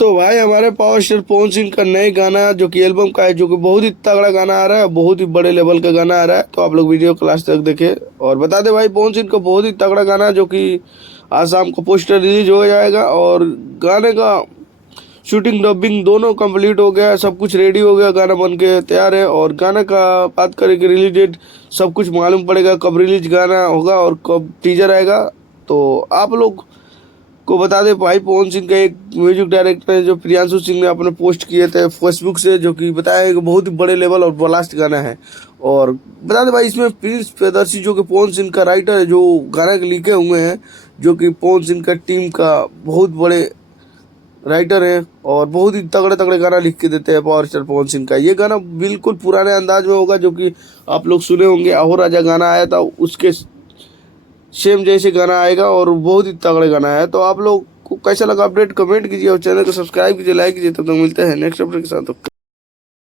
तो भाई हमारे पावर स्टार पवन सिंह का नए गाना जो कि एल्बम का है, जो कि बहुत ही तगड़ा गाना आ रहा है, बहुत ही बड़े लेवल का गाना आ रहा है। तो आप लोग वीडियो को लास्ट तक देखें और बता दे भाई, पवन सिंह का बहुत ही तगड़ा गाना है, जो कि आज शाम को पोस्टर रिलीज हो जाएगा। और गाने का शूटिंग डबिंग दोनों कंप्लीट हो गया है, सब कुछ रेडी हो गया, गाना बन के तैयार है। और गाना का बात करें कि रिलीज डेट सब कुछ मालूम पड़ेगा, कब रिलीज गाना होगा और कब टीजर आएगा। तो आप लोग को बता दें भाई, पवन सिंह का एक म्यूजिक डायरेक्टर है जो प्रियांशु सिंह ने अपने पोस्ट किए थे फेसबुक से, जो कि बताया है कि बहुत ही बड़े लेवल और ब्लास्ट गाना है। और बता दें भाई, इसमें प्रिंस प्रियदर्शी जो कि पवन सिंह का राइटर है, जो गाना के लिखे हुए हैं, जो कि पवन सिंह का टीम का बहुत बड़े राइटर है और बहुत ही तगड़े तगड़े गाना लिख के देते हैं पावर स्टार पवन सिंह का। ये गाना बिल्कुल पुराने अंदाज में होगा, जो कि आप लोग सुने होंगे, अहो राजा गाना आया था उसके सेम जैसे गाना आएगा और बहुत ही तगड़े गाना है। तो आप लोग को कैसा लगा अपडेट कमेंट कीजिए और चैनल को सब्सक्राइब कीजिए, लाइक कीजिए। तब तक मिलते हैं नेक्स्ट अपडेट के साथ।